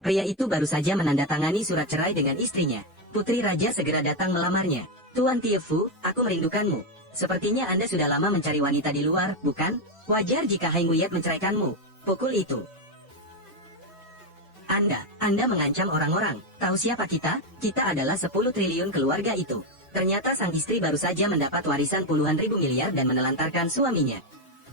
Pria itu baru saja menandatangani surat cerai dengan istrinya. Putri Raja segera datang melamarnya. Tuan Tiefu, aku merindukanmu. Sepertinya Anda sudah lama mencari wanita di luar, bukan? Wajar jika Hai Nguyet menceraikanmu. Pukul itu. Anda mengancam orang-orang. Tahu siapa kita? Kita adalah 10 triliun keluarga itu. Ternyata sang istri baru saja mendapat warisan puluhan ribu miliar dan menelantarkan suaminya.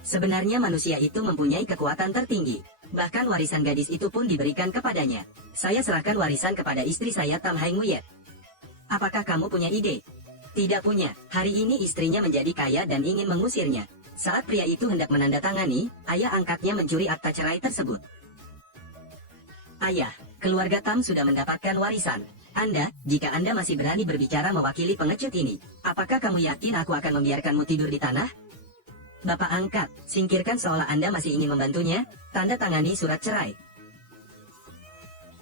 Sebenarnya manusia itu mempunyai kekuatan tertinggi. Bahkan warisan gadis itu pun diberikan kepadanya. Saya serahkan warisan kepada istri saya Tam Hai Nguyet. Apakah kamu punya ide? Tidak punya. Hari ini istrinya menjadi kaya dan ingin mengusirnya. Saat pria itu hendak menandatangani, ayah angkatnya mencuri akta cerai tersebut. Ayah, keluarga Tam sudah mendapatkan warisan. Jika Anda masih berani berbicara mewakili pengecut ini, apakah kamu yakin aku akan membiarkanmu tidur di tanah? Bapak angkat, singkirkan seolah Anda masih ingin membantunya, tanda tangani surat cerai.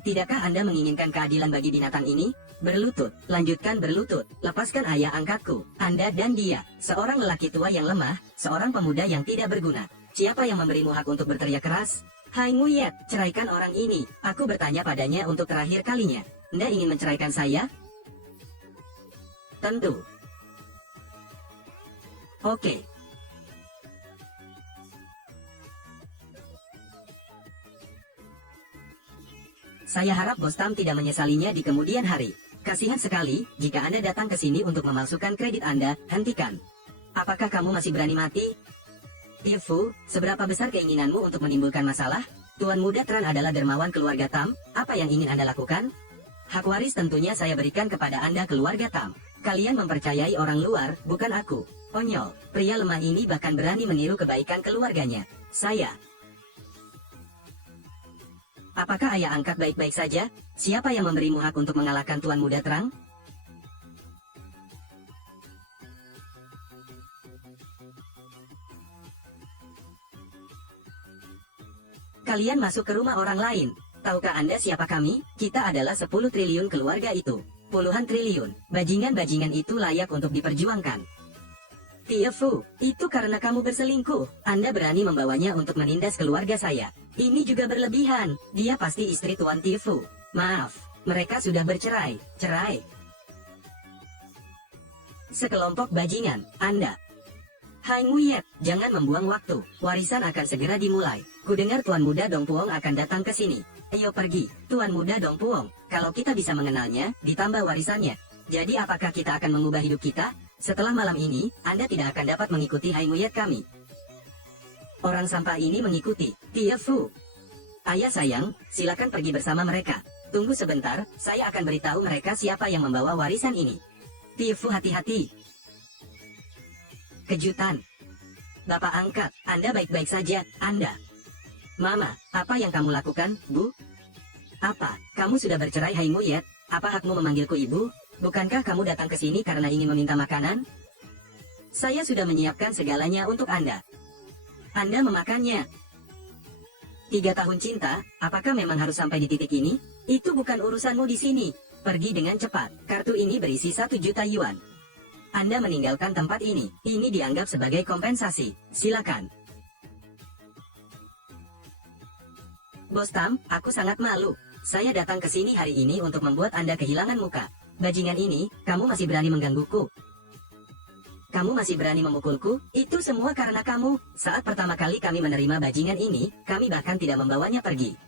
Tidakkah Anda menginginkan keadilan bagi binatang ini? Berlutut, lanjutkan berlutut, lepaskan ayah angkatku. Anda dan dia, seorang lelaki tua yang lemah, seorang pemuda yang tidak berguna. Siapa yang memberimu hak untuk berteriak keras? Hai Nguyet, ceraikan orang ini. Aku bertanya padanya untuk terakhir kalinya. Anda ingin menceraikan saya? Tentu. Oke. Saya harap Bos Tam tidak menyesalinya di kemudian hari. Kasihan sekali, jika Anda datang ke sini untuk memalsukan kredit Anda, hentikan. Apakah kamu masih berani mati? Tiefu, seberapa besar keinginanmu untuk menimbulkan masalah? Tuan Muda Tran adalah dermawan keluarga Tam, apa yang ingin Anda lakukan? Hak waris tentunya saya berikan kepada Anda keluarga Tam. Kalian mempercayai orang luar, bukan aku. Konyol, pria lemah ini bahkan berani meniru kebaikan keluarganya. Saya. Apakah ayah angkat baik-baik saja? Siapa yang memberimu hak untuk mengalahkan Tuan Muda Tran? Kalian masuk ke rumah orang lain. Tahukah Anda siapa kami? Kita adalah 10 triliun keluarga itu. Puluhan triliun. Bajingan-bajingan itu layak untuk diperjuangkan. Tiefu, itu karena kamu berselingkuh. Anda berani membawanya untuk menindas keluarga saya. Ini juga berlebihan. Dia pasti istri Tuan Tiefu. Maaf, mereka sudah bercerai. Cerai. Sekelompok bajingan, Anda. Hai Nguyet, jangan membuang waktu. Warisan akan segera dimulai. Kudengar Tuan Muda Dong Puong akan datang ke sini. Ayo pergi, Tuan Muda Dong Puong. Kalau kita bisa mengenalnya, ditambah warisannya. Jadi apakah kita akan mengubah hidup kita? Setelah malam ini, Anda tidak akan dapat mengikuti Hai Nguyet kami. Orang sampah ini mengikuti. Tiefu. Ayah sayang, silakan pergi bersama mereka. Tunggu sebentar, saya akan beritahu mereka siapa yang membawa warisan ini. Tiefu hati-hati. Kejutan. Bapak angkat, Anda baik-baik saja, Anda. Mama, apa yang kamu lakukan, Bu? Apa, kamu sudah bercerai Hai Nguyet? Apa hakmu memanggilku ibu? Bukankah kamu datang ke sini karena ingin meminta makanan? Saya sudah menyiapkan segalanya untuk Anda. Anda memakannya. 3 tahun cinta, apakah memang harus sampai di titik ini? Itu bukan urusanmu di sini. Pergi dengan cepat, kartu ini berisi 1 juta yuan. Anda meninggalkan tempat ini. Ini dianggap sebagai kompensasi. Silakan. Bos Tam, aku sangat malu. Saya datang ke sini hari ini untuk membuat Anda kehilangan muka. Bajingan ini, kamu masih berani menggangguku. Kamu masih berani memukulku? Itu semua karena kamu. Saat pertama kali kami menerima bajingan ini, kami bahkan tidak membawanya pergi.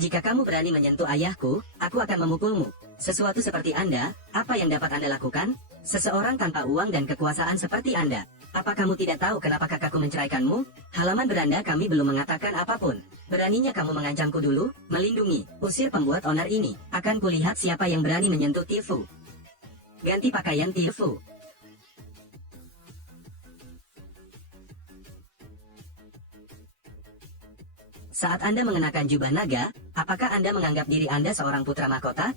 Jika kamu berani menyentuh ayahku, aku akan memukulmu. Sesuatu seperti Anda, apa yang dapat Anda lakukan? Seseorang tanpa uang dan kekuasaan seperti Anda. Apa kamu tidak tahu kenapa kakakku menceraikanmu? Halaman beranda kami belum mengatakan apapun. Beraninya kamu mengancamku dulu? Melindungi, usir pembuat onar ini. Akan kulihat siapa yang berani menyentuh Tiefu. Ganti pakaian Tiefu. Saat Anda mengenakan jubah naga, apakah Anda menganggap diri Anda seorang putra mahkota?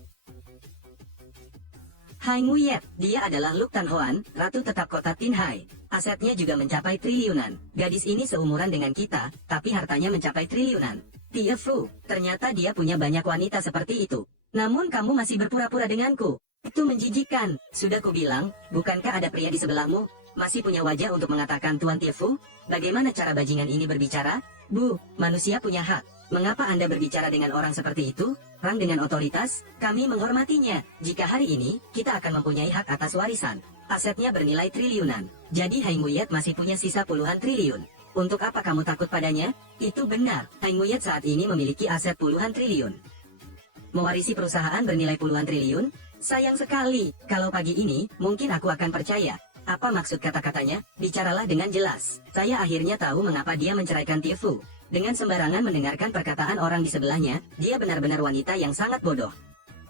Hai Nguyet, dia adalah Luk Tan Hoan, ratu tetap kota Tinhai. Asetnya juga mencapai triliunan. Gadis ini seumuran dengan kita, tapi hartanya mencapai triliunan. Tiefu, ternyata dia punya banyak wanita seperti itu. Namun kamu masih berpura-pura denganku. Itu menjijikkan. Sudah kubilang, bukankah ada pria di sebelahmu? Masih punya wajah untuk mengatakan Tuan Tiefu? Bagaimana cara bajingan ini berbicara? Bu, manusia punya hak. Mengapa Anda berbicara dengan orang seperti itu? Rang dengan otoritas, kami menghormatinya. Jika hari ini, kita akan mempunyai hak atas warisan. Asetnya bernilai triliunan. Jadi Hai Nguyet masih punya sisa puluhan triliun. Untuk apa kamu takut padanya? Itu benar, Hai Nguyet saat ini memiliki aset puluhan triliun. Mewarisi perusahaan bernilai puluhan triliun? Sayang sekali, kalau pagi ini, mungkin aku akan percaya. Apa maksud kata-katanya? Bicaralah dengan jelas. Saya akhirnya tahu mengapa dia menceraikan Tiefu. Dengan sembarangan mendengarkan perkataan orang di sebelahnya, dia benar-benar wanita yang sangat bodoh.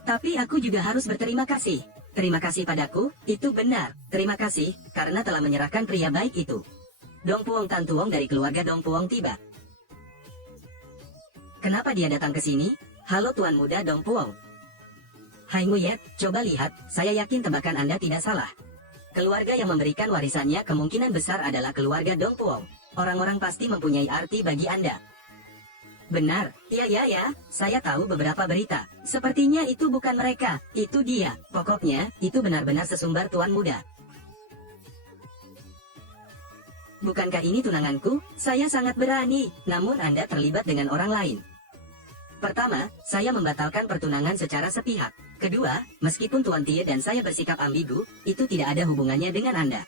Tapi aku juga harus berterima kasih. Terima kasih padaku, itu benar. Terima kasih, karena telah menyerahkan pria baik itu. Dong Puong Tan Tuong dari keluarga Dong Puong tiba. Kenapa dia datang ke sini? Halo Tuan Muda Dong Puong. Hai Nguyet, coba lihat, saya yakin tebakan Anda tidak salah. Keluarga yang memberikan warisannya kemungkinan besar adalah keluarga Dong Puong. Orang-orang pasti mempunyai arti bagi Anda. Benar, ya, saya tahu beberapa berita. Sepertinya itu bukan mereka, itu dia. Pokoknya, itu benar-benar sesumbar Tuan Muda. Bukankah ini tunanganku? Saya sangat berani, namun Anda terlibat dengan orang lain. Pertama, saya membatalkan pertunangan secara sepihak. Kedua, meskipun Tuan Tie dan saya bersikap ambigu, itu tidak ada hubungannya dengan Anda.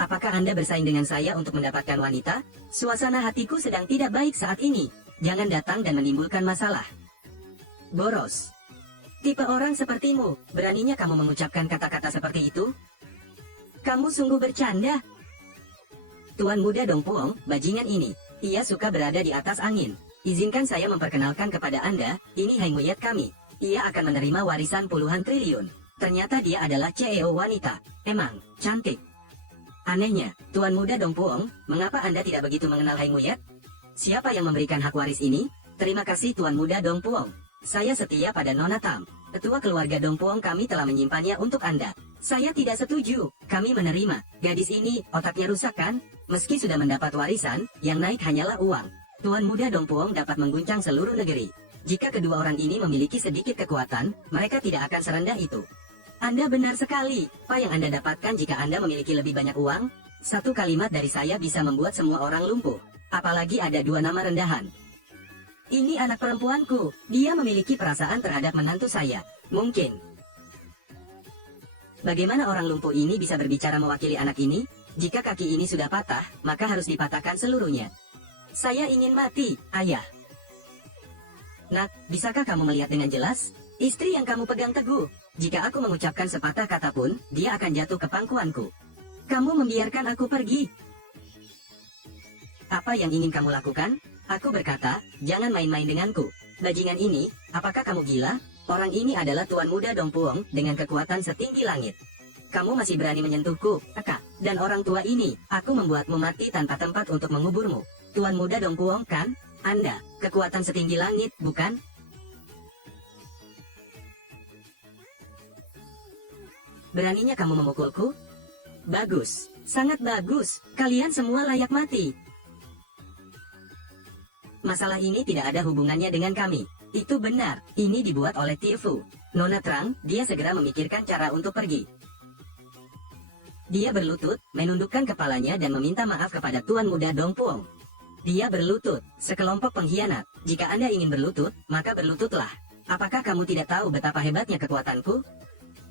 Apakah Anda bersaing dengan saya untuk mendapatkan wanita? Suasana hatiku sedang tidak baik saat ini. Jangan datang dan menimbulkan masalah. Boros. Tipe orang sepertimu, beraninya kamu mengucapkan kata-kata seperti itu? Kamu sungguh bercanda. Tuan Muda Dong Puong, bajingan ini. Ia suka berada di atas angin. Izinkan saya memperkenalkan kepada Anda, ini Hai Nguyet kami. Ia akan menerima warisan puluhan triliun. Ternyata dia adalah CEO wanita. Emang, cantik. Anehnya, Tuan Muda Dong Puong, mengapa Anda tidak begitu mengenal Hai Nguyet? Siapa yang memberikan hak waris ini? Terima kasih Tuan Muda Dong Puong. Saya setia pada Nona Tam. Ketua keluarga Dong Puong kami telah menyimpannya untuk Anda. Saya tidak setuju. Kami menerima. Gadis ini, otaknya rusak kan? Meski sudah mendapat warisan, yang naik hanyalah uang. Tuan Muda Dong Puong dapat mengguncang seluruh negeri. Jika kedua orang ini memiliki sedikit kekuatan, mereka tidak akan serendah itu. Anda benar sekali. Apa yang Anda dapatkan jika Anda memiliki lebih banyak uang? Satu kalimat dari saya bisa membuat semua orang lumpuh. Apalagi ada dua nama rendahan. Ini anak perempuanku. Dia memiliki perasaan terhadap menantu saya. Mungkin. Bagaimana orang lumpuh ini bisa berbicara mewakili anak ini? Jika kaki ini sudah patah, maka harus dipatahkan seluruhnya. Saya ingin mati, ayah. Nak, bisakah kamu melihat dengan jelas? Istri yang kamu pegang teguh. Jika aku mengucapkan sepatah kata pun, dia akan jatuh ke pangkuanku. Kamu membiarkan aku pergi. Apa yang ingin kamu lakukan? Aku berkata, jangan main-main denganku. Bajingan ini, apakah kamu gila? Orang ini adalah Tuan Muda Dong Puong dengan kekuatan setinggi langit. Kamu masih berani menyentuhku, Eka. Dan orang tua ini, aku membuatmu mati tanpa tempat untuk menguburmu. Tuan Muda Dong Puong kan? Anda, kekuatan setinggi langit, bukan? Beraninya kamu memukulku? Bagus, sangat bagus. Kalian semua layak mati. Masalah ini tidak ada hubungannya dengan kami. Itu benar, ini dibuat oleh Tiefu. Nona Trang, dia segera memikirkan cara untuk pergi. Dia berlutut, menundukkan kepalanya dan meminta maaf kepada Tuan Muda Dong Puong. Dia berlutut, sekelompok pengkhianat. Jika Anda ingin berlutut, maka berlututlah. Apakah kamu tidak tahu betapa hebatnya kekuatanku?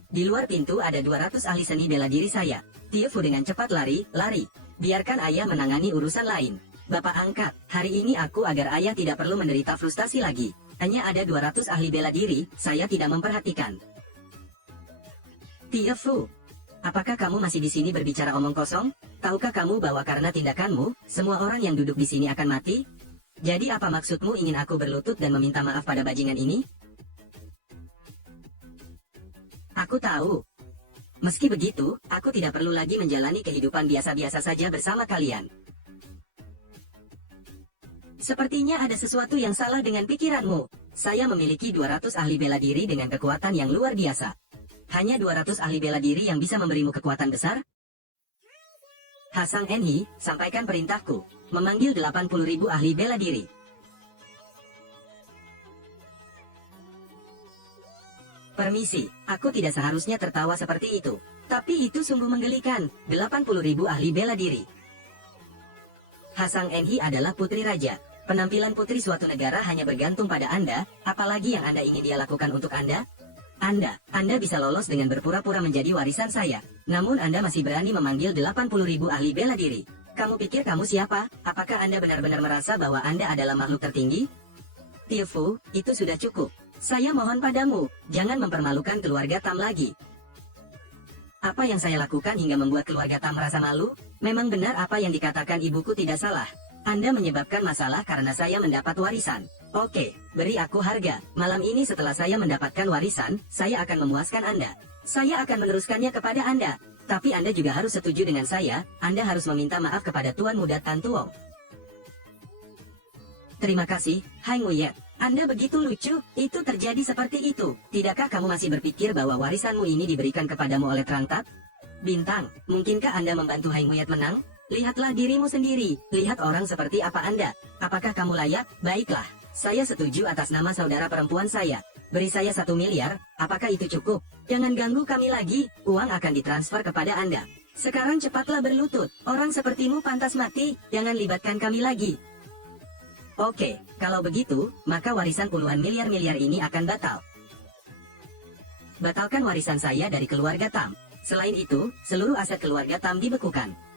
Di luar pintu ada 200 ahli seni bela diri saya. Tiefu dengan cepat lari. Biarkan ayah menangani urusan lain. Bapak angkat, hari ini aku agar ayah tidak perlu menderita frustasi lagi. Hanya ada 200 ahli bela diri, saya tidak memperhatikan. Tiefu, apakah kamu masih di sini berbicara omong kosong? Tahukah kamu bahwa karena tindakanmu, semua orang yang duduk di sini akan mati? Jadi apa maksudmu ingin aku berlutut dan meminta maaf pada bajingan ini? Aku tahu. Meski begitu, aku tidak perlu lagi menjalani kehidupan biasa-biasa saja bersama kalian. Sepertinya ada sesuatu yang salah dengan pikiranmu. Saya memiliki 200 ahli bela diri dengan kekuatan yang luar biasa. Hanya 200 ahli bela diri yang bisa memberimu kekuatan besar? Hasang Enhi, sampaikan perintahku. Memanggil 80.000 ahli bela diri. Permisi, aku tidak seharusnya tertawa seperti itu. Tapi itu sungguh menggelikan, 80.000 ahli bela diri. Hasang Enhi adalah putri raja. Penampilan putri suatu negara hanya bergantung pada Anda, apalagi yang Anda ingin dia lakukan untuk Anda? Anda bisa lolos dengan berpura-pura menjadi warisan saya. Namun Anda masih berani memanggil 80.000 ahli bela diri. Kamu pikir kamu siapa? Apakah Anda benar-benar merasa bahwa Anda adalah makhluk tertinggi? Tilfu, itu sudah cukup. Saya mohon padamu, jangan mempermalukan keluarga Tam lagi. Apa yang saya lakukan hingga membuat keluarga Tam merasa malu? Memang benar apa yang dikatakan ibuku tidak salah. Anda menyebabkan masalah karena saya mendapat warisan. Oke, beri aku harga. Malam ini setelah saya mendapatkan warisan, saya akan memuaskan Anda. Saya akan meneruskannya kepada Anda. Tapi Anda juga harus setuju dengan saya, Anda harus meminta maaf kepada Tuan Muda Tan Tuong. Terima kasih, Hai Nguyet. Anda begitu lucu, itu terjadi seperti itu. Tidakkah kamu masih berpikir bahwa warisanmu ini diberikan kepadamu oleh Trangtat? Bintang, mungkinkah Anda membantu Hai Nguyet menang? Lihatlah dirimu sendiri, lihat orang seperti apa Anda. Apakah kamu layak? Baiklah, saya setuju atas nama saudara perempuan saya. Beri saya 1 miliar, apakah itu cukup? Jangan ganggu kami lagi, uang akan ditransfer kepada Anda. Sekarang cepatlah berlutut, orang sepertimu pantas mati, jangan libatkan kami lagi. Oke, kalau begitu, maka warisan puluhan miliar-miliar ini akan batal. Batalkan warisan saya dari keluarga Tam. Selain itu, seluruh aset keluarga Tam dibekukan.